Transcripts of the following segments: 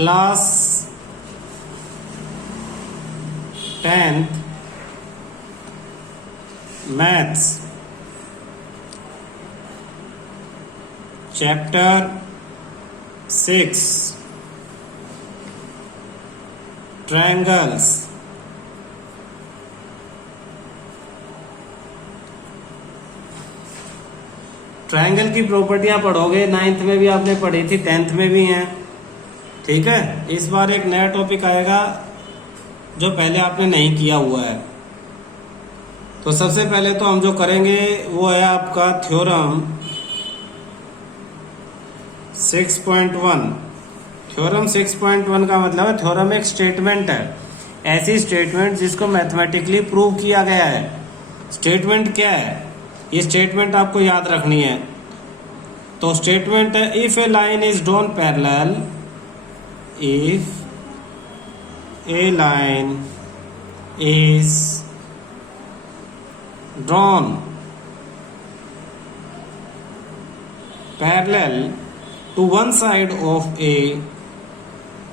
Class 10th maths chapter 6 triangles. Triangle की प्रॉपर्टियां पढ़ोगे, 9th में भी आपने पढ़ी थी, 10th में भी हैं। ठीक है, इस बार एक नया टॉपिक आएगा जो पहले आपने नहीं किया हुआ है। तो सबसे पहले तो हम जो करेंगे वो है आपका थ्योरम 6.1। थ्योरम 6.1 का मतलब है, थ्योरम एक स्टेटमेंट है, ऐसी स्टेटमेंट जिसको मैथमेटिकली प्रूव किया गया है। स्टेटमेंट क्या है, ये स्टेटमेंट आपको याद रखनी है। तो स्टेटमेंट है, if A line is drawn parallel, if A line is drawn parallel to one side of a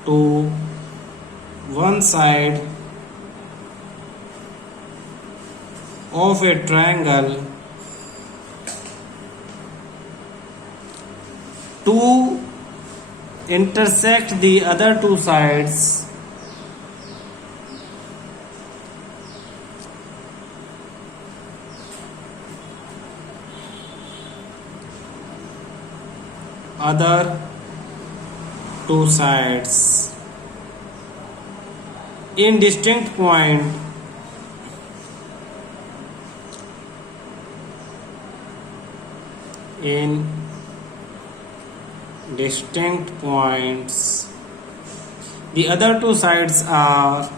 to one side of a triangle to intersect the other two sides other two sides in distinct point in distinct points. The other two sides are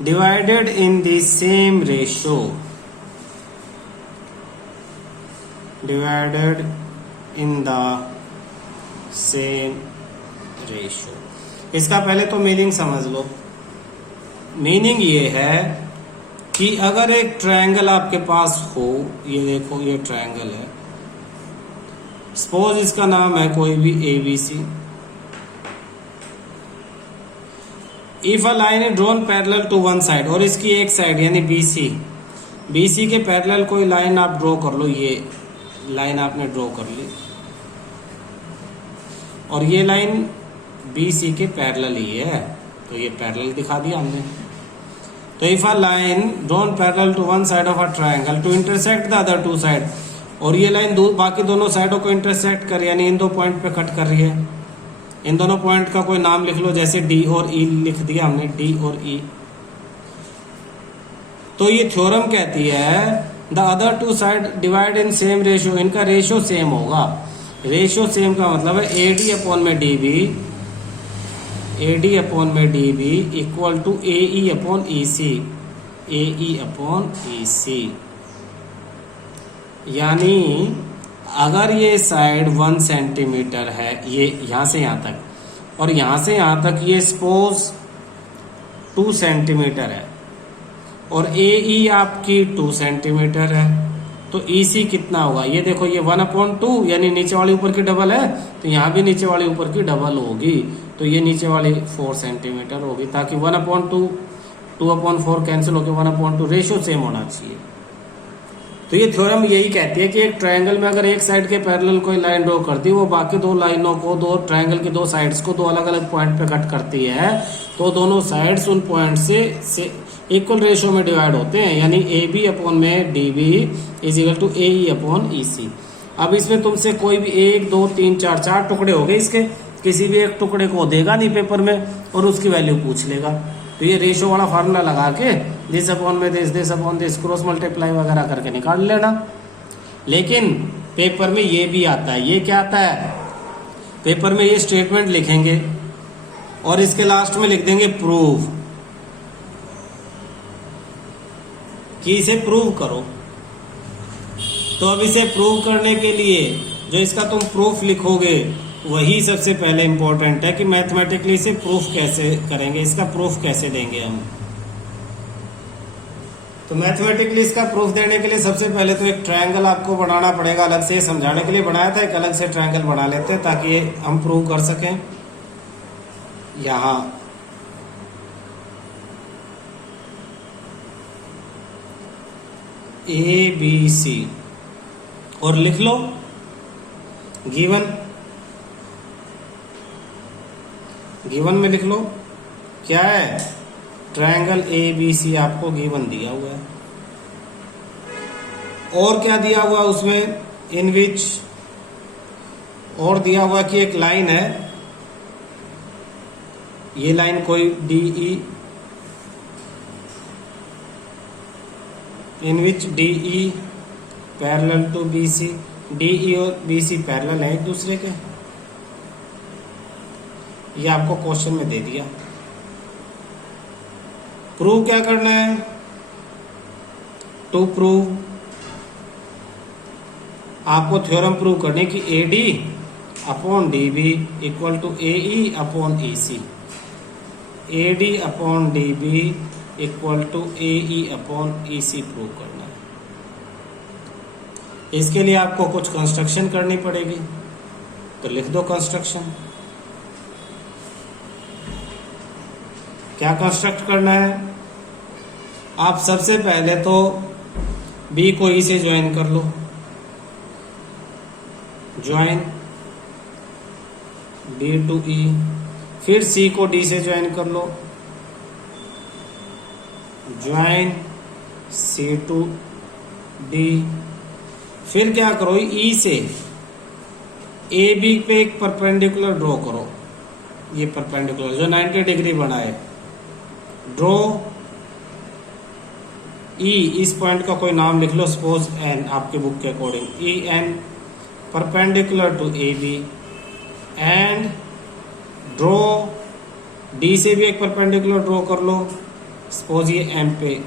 divided in the same ratio. Divided in the same ratio. इसका पहले तो meaning समझ लो। Meaning ये है कि अगर एक triangle आपके पास हो, ये देखो ये ट्रायंगल है, सपोज इसका नाम है कोई भी ABC। If a line is drawn parallel to one side, और इसकी एक साइड यानी BC के पैरेलल कोई लाइन आप ड्रॉ कर लो, ये लाइन आपने ड्रॉ कर ली और ये लाइन BC के पैरेलल ही है, तो ये पैरेलल दिखा दिया हमने। तो if a line drawn parallel to one side of a triangle to intersect the other two side, और ये लाइन बाकी दोनों साइडों को इंटरसेक्ट कर, यानी इन दो पॉइंट पे कट कर रही है। इन दोनों पॉइंट का कोई नाम लिख लो, जैसे D और E लिख दिया हमने, D और E। तो ये थ्योरम कहती है the other two side divide in same ratio, इनका रेशियो सेम होगा। रेशियो सेम का मतलब है AD अपॉन में DB, AD अपॉन में DB equal to AE upon EC, AE upon EC। यानी अगर ये साइड 1 सेंटीमीटर है, ये यहां से यहां तक, और यहां से यहां तक ये सपोज 2 सेंटीमीटर है, और AE आपकी 2 सेंटीमीटर है, तो EC कितना होगा, ये देखो ये 1/2, यानी नीचे वाली ऊपर की डबल है, तो यहाँ भी नीचे वाली ऊपर की डबल होगी, तो ये नीचे वाली 4 सेंटीमीटर होगी, ताकि 1/2 2/4 कैंसिल होकर 1/2 रेशियो सेम होना चाहिए। तो ये थ्योरम यही कहती है कि एक ट्रायंगल में अगर एक साइड के पैरेलल कोई लाइन ड्रॉ करती है, वो बाकी दो लाइनों को, दो ट्रायंगल की दो साइड्स को दो अलग अलग पॉइंट पे कट करती है, तो दोनों साइड्स उन पॉइंट से इक्वल रेशियो में डिवाइड होते हैं, यानी AB अपॉन में DB is equal to AE upon EC। अब इसमें तुमसे कोई भी 1 2 3 4 टुकड़े हो गए इसके, किसी भी एक टुकड़े को देगा नहीं पेपर में और उसकी वैल्यू पूछ लेगा। तो ये रेशियो वाला फार्मूला लगा के दिस अपॉन में this upon this cross multiply वगैरह करके निकाल लेना। लेकिन पेपर में ये भी आता है, ये क्या आता है, पेपर में ये स्टेटमेंट लिखेंगे और इसके लास्ट में लिख देंगे प्रूव, कि इसे प्रूव करो। तो अब इसे प्रूव करने के लिए जो इसका तुम प्रूफ लिखोगे वही सबसे पहले इंपॉर्टेंट है कि मैथमेटिकली इसे प्रूफ कैसे करेंगे, इसका प्रूफ कैसे देंगे हम। तो मैथमेटिकली इसका प्रूफ देने के लिए सबसे पहले तो एक ट्रायंगल आपको बनाना पड़ेगा अलग से। समझाने के लिए बनाया था, एक अलग से ट्रायंगल बना लेते हैं ताकि ये हम प्रूव कर सकें। यहां ABC और लिख लो गिवन में लिख लो क्या है, ट्रायंगल ABC आपको गिवन दिया हुआ है। और क्या दिया हुआ उसमें, इन विच, और दिया हुआ कि एक लाइन है, ये लाइन कोई DE, in which DE parallel to BC, DE और BC पैरेलल है एक दूसरे के। ये आपको क्वेश्चन में दे दिया। प्रूव क्या करना है, टू प्रूव आपको थ्योरम प्रूव करने की AD upon DB equal to AE upon EC, AD upon DB equal to AE upon EC prove करना है। इसके लिए आपको कुछ कंस्ट्रक्शन करनी पड़ेगी, तो लिख दो कंस्ट्रक्शन। क्या कंस्ट्रक्ट करना है, आप सबसे पहले तो B को E से ज्वाइन कर लो, ज्वाइन B टू E, फिर C को D से ज्वाइन कर लो, ज्वाइन C टू D, फिर क्या करो, E से AB पे एक परपेंडिकुलर ड्रॉ करो, ये परपेंडिकुलर जो 90 डिग्री बना है, ड्रॉ E, इस पॉइंट का कोई नाम लिख लो, सपोज N, आपके बुक के according EN perpendicular to AB, and draw D से भी एक परपेंडिकुलर ड्रॉ कर लो, सपोज ये M पे,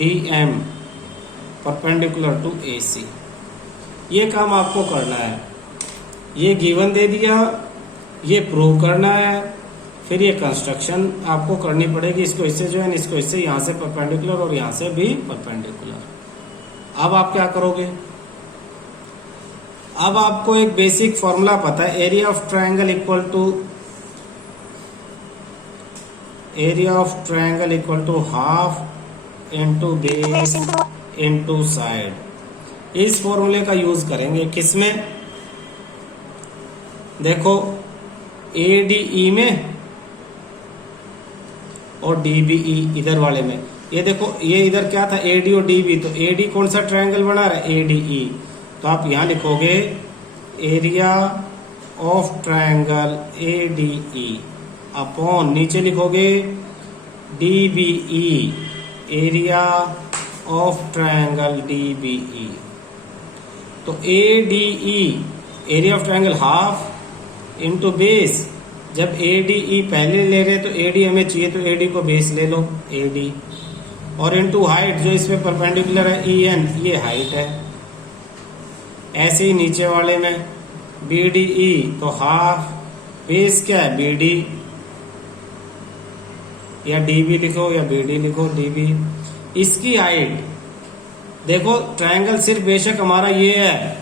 DM परपेंडिकुलर टू AC। ये काम आपको करना है, ये गिवन दे दिया, ये प्रूव करना है, फिर ये कंस्ट्रक्शन आपको करनी पड़ेगी, इसको इससे जो है, इसको इससे, यहां से परपेंडिकुलर और यहां से भी परपेंडिकुलर। अब आप क्या करोगे, अब आपको एक बेसिक फॉर्मूला पता है, area of triangle equal to half into base into side. इस फॉर्मूले का यूज करेंगे किसमें, देखो ADE में और DBE इधर वाले में। ये देखो, ये इधर क्या था, AD और DB, तो AD कौन सा ट्रायंगल बना रहा है, ADE, तो आप यहां लिखोगे area of triangle ADE upon, नीचे लिखोगे DBE, area of triangle DBE। तो ADE area of triangle half into base, जब ADE पहले ले रहे तो AD हमें चाहिए, तो AD को बेस ले लो AD, और इंटू हाइट जो इसमें परपेंडिकुलर है EN, ये हाइट है। ऐसे ही नीचे वाले में BDE, तो हाफ बेस क्या है BD, या DB लिखो या BD लिखो, DB। इसकी हाइट देखो, ट्रायंगल सिर्फ बेशक हमारा ये है,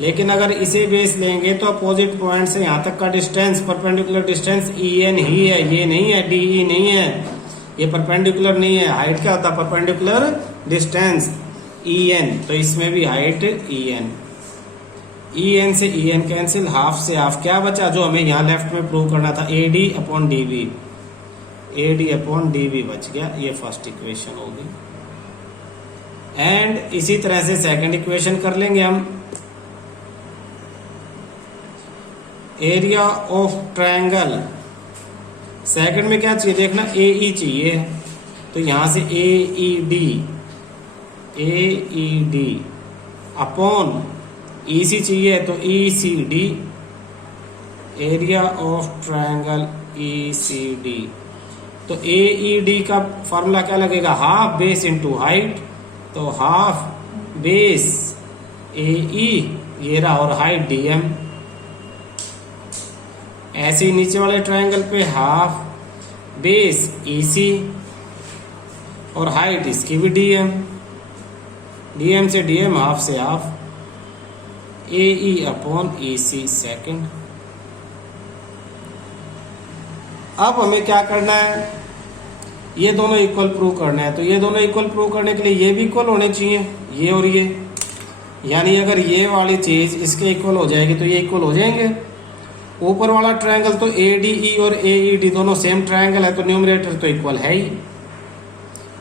लेकिन अगर इसे बेस लेंगे तो अपोजिट पॉइंट से यहां तक का डिस्टेंस, परपेंडिकुलर डिस्टेंस EN ही है, ये नहीं है, DE नहीं है, ये परपेंडिकुलर नहीं है। हाइट क्या होता है, परपेंडिकुलर डिस्टेंस EN, तो इसमें भी हाइट EN से EN कैंसिल, हाफ से हाफ, क्या बचा जो हमें यहां लेफ्ट में प्रूव करना था, AD upon DB, AD upon DB बच गया। ये फर्स्ट इक्वेशन होगी। एंड इसी तरह से सेकंड इक्वेशन कर लेंगे हम, एरिया ऑफ ट्रायंगल, सेकंड में क्या चाहिए देखना, AE चाहिए, तो यहां से AED अपॉन EC चाहिए, तो ECD, area of triangle ECD। तो AED का फॉर्मूला क्या लगेगा, हाफ बेस इंटू हाइट, तो हाफ बेस AE ये रहा, और हाइट DM। ऐसे ही नीचे वाले ट्रायंगल पे हाफ बेस EC और हाइट इसकी भी डीएम, डीएम से डीएम, हाफ से half, A E upon A C second. अब हमें क्या करना है, ये दोनों इक्वल प्रूव करना है। तो ये दोनों इक्वल प्रूव करने के लिए ये भी इक्वल होने चाहिए, ये और ये, यानी अगर ये वाली चीज इसके इक्वल हो जाएगी तो ये इक्वल हो जाएंगे। ऊपर वाला ट्रायंगल तो ए डी ई और ए ई डी दोनों सेम ट्रायंगल है, तो न्यूमरेटर तो इक्वल है ही।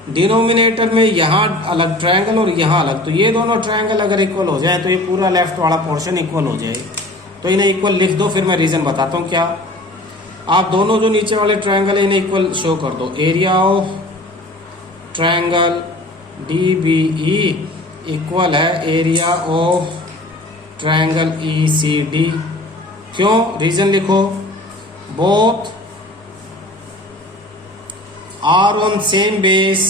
डिनोमिनेटर में यहाँ अलग ट्रायंगल और यहाँ अलग, तो ये दोनों ट्रायंगल अगर इक्वल हो जाए तो ये पूरा लेफ्ट वाला पोर्शन इक्वल हो जाए। तो इन्हें इक्वल लिख दो, फिर मैं रीजन बताता हूँ क्या। आप दोनों जो नीचे वाले ट्रायंगल है इन्हें इक्वल शो कर दो। Area of triangle D B E equal है area of triangle E C D. क्यों, रीजन लिखो, both are on same base,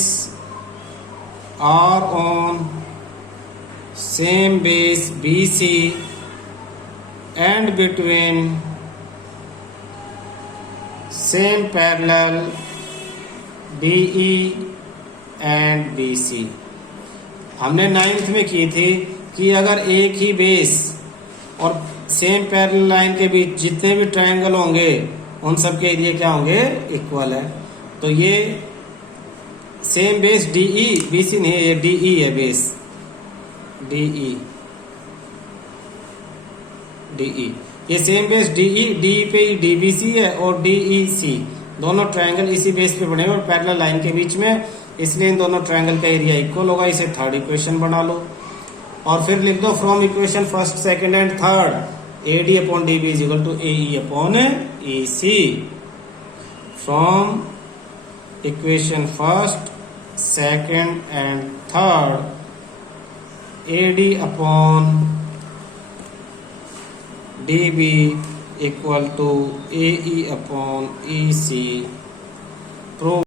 are on same base B C and between same parallel B E and B C. हमने 9th में की थी कि अगर एक ही बेस और सेम पैरेलल लाइन के बीच जितने भी ट्रायंगल होंगे उन सब के एरिया क्या होंगे, इक्वल है। तो ये same base D E, B C नहीं है, ये डी ई है base, D E, D E, ये same base D E, D E पे डी बी सी है और डी ई सी, दोनों ट्रायंगल इसी बेस पे बने हुए और पैरेलल लाइन के बीच में, इसलिए इन दोनों ट्रायंगल का एरिया इक्वल होगा। इसे थर्ड इक्वेशन बना लो और फिर लिख दो from equation first, second and third A D upon D B is equal to A E upon A C. From equation first, second and third A D upon D B equal to A E upon A C. Prove